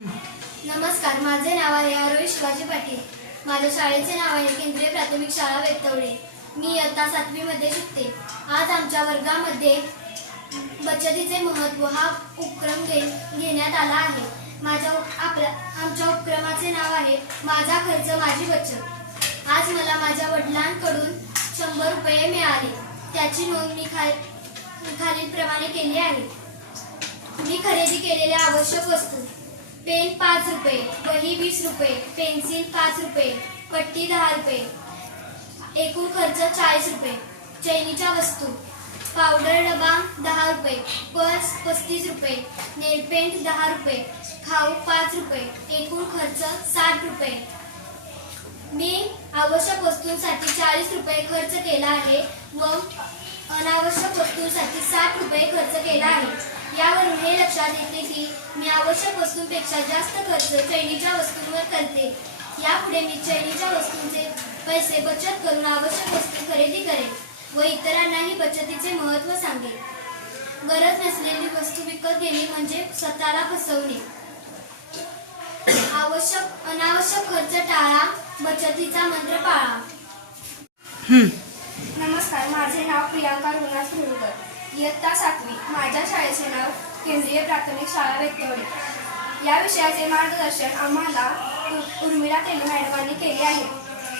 नमस्कार माझे नाव आहे आरोही शिवाजी पाटील. माझ्या शाळेचे नाव आहे केंद्रीय प्राथमिक शाळा वेतवडे मी इयत्ता सातवीमध्ये शिकते. आज आमच्या वर्गामध्ये बचतीचे महत्त्व हा उपक्रम घे घेण्यात आला आहे. माझ्या उप- आपल्या आमच्या उपक्रमाचे नाव आहे माझा खर्च माझी बचत. आज मला माझ्या वडिलांकडून शंभर रुपये मिळाले. त्याची नोंद मी खा खालीलप्रमाणे केली आहे. मी खरेदी केलेल्या आवश्यक वस्तू पेन पाच रुपये वही वीस रुपये पेन्सिल पाच रुपये पट्टी दहा रुपये एकूण खर्च चाळीस रुपये चैनीच्या वस्तू पावडर डबा दहा रुपये पर्स पस्तीस रुपये नेलपेंट दहा रुपये खाऊ पाच रुपये एकूण खर्च साठ रुपये. मी आवश्यक वस्तूंसाठी चाळीस रुपये खर्च केला आहे व अनावश्यक वस्तूंसाठी साठ रुपये खर्च केला आहे. यावरून हे लक्षात येते की मी आवश्यक वस्तूंपेक्षा जास्त खर्च चैनीच्या वस्तूंवर करते. यापुढे मी चैनीच्या वस्तूंचे पैसे बचत करून आवश्यक वस्तू खरेदी करेन व इतरांनाही बचतीचे महत्त्व सांगेन. गरज नसलेली वस्तू विकत घेणे म्हणजे स्वतःला फसवणे. आवश्यक अनावश्यक खर्च टाळा बचतीचा मंत्र पाळा. नमस्कार माझे नाव प्रियांका रुनास मुरकर इयत्ता सातवी माझ्या शाळेचे नाव केंद्रीय प्राथमिक शाळा वेतवडे या विषयाचे मार्गदर्शन आम्हाला उर्मिला तेली मॅडमांनी केले आहे.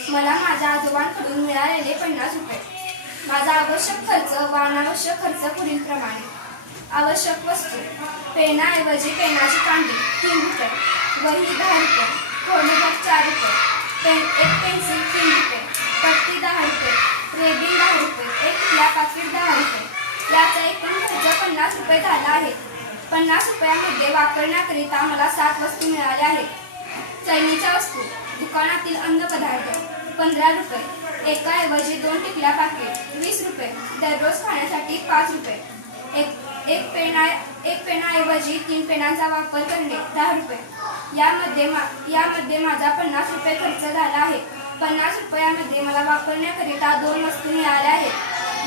मला माझ्या आजोबांकडून मिळालेले पन्नास रुपये. माझा आवश्यक खर्च व अनावश्यक खर्च पुढीलप्रमाणे आवश्यक वस्तू पेनाऐवजी पेनाची कांडी तीन रुपये. वही दहा रुपये. फोनबॉक्स चार रुपये. पेन एक पेन्सिल तीन रुपये पट्टी दहा रुपये रेबिन दहा रुपये एक खिला पाकिट दहा रुपये याचा एकूण खर्च पन्नास रुपये झाला आहे. पन्नास रुपयामध्ये वापरण्याकरिता मला सात वस्तू मिळाल्या आहेत. चैनीच्या वस्तू दुकानातील अन्नपदार्थ पंधरा रुपये. एकाऐवजी दोन टिकल्या पाकिट वीस रुपये. दररोज खाण्यासाठी पाच रुपये. एक एक पेना एक पेनाऐवजी तीन पेनांचा वापर करणे दहा रुपये. यामध्ये मा यामध्ये माझा पन्नास रुपये खर्च झाला आहे. पन्नास रुपयामध्ये मला वापरण्याकरिता दोन वस्तू मिळाल्या आहेत.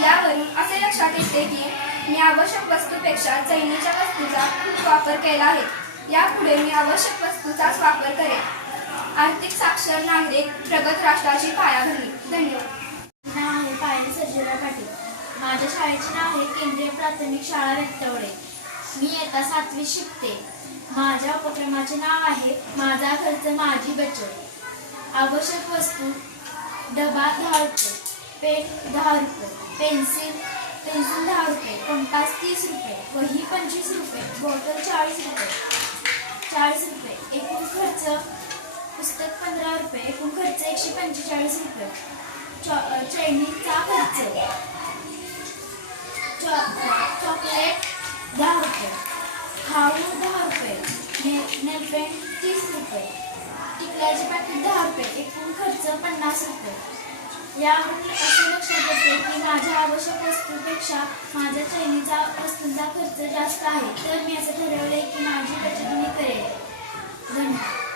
यावरून असे लक्षात येते की मी आवश्यक वस्तूपेक्षा चैनीच्या वस्तूचा खूप वापर केला आहे. यापुढे मी आवश्यक वस्तूचाच वापर करेन. आर्थिक साक्षर नागरिक प्रगत राष्ट्राची पायाभरणी. धन्यवाद. नाव आहे पायरी सर्जेला पाटील. माझ्या शाळेचे नाव आहे केंद्रीय प्राथमिक शाळा व्यक्तवडे मी येता सातवी शिकते. माझ्या उपक्रमाचे नाव आहे माझा खर्च माझी बचत. आवश्यक वस्तू डबा दहा रुपये पेन दहा रुपये पेन्सिल पेन्सिल दहा रुपये कंपास तीस रुपये वही पंचवीस रुपये बॉटल चाळीस रुपये चाळीस रुपये एकूण खर्च पुस्तक पंधरा रुपये एकूण खर्च एकशे पंचेचाळीस रुपये. चॉ- चैनीचा खर्च. चॉ- चॉकलेट दहा रुपये. खाऊ दहा रुपये. ने नेलपेंट तीस रुपये. टिकल्याचे पाकिट दहा रुपये. एकूण खर्च पन्नास रुपये. यावरून असे लक्षात येते की माझ्या आवश्यक वस्तूपेक्षा माझ्या चैनीचा वस्तूंचा खर्च जास्त आहे. तर मी असं ठरवले की माझी बचत मी करेल धन्यवाद.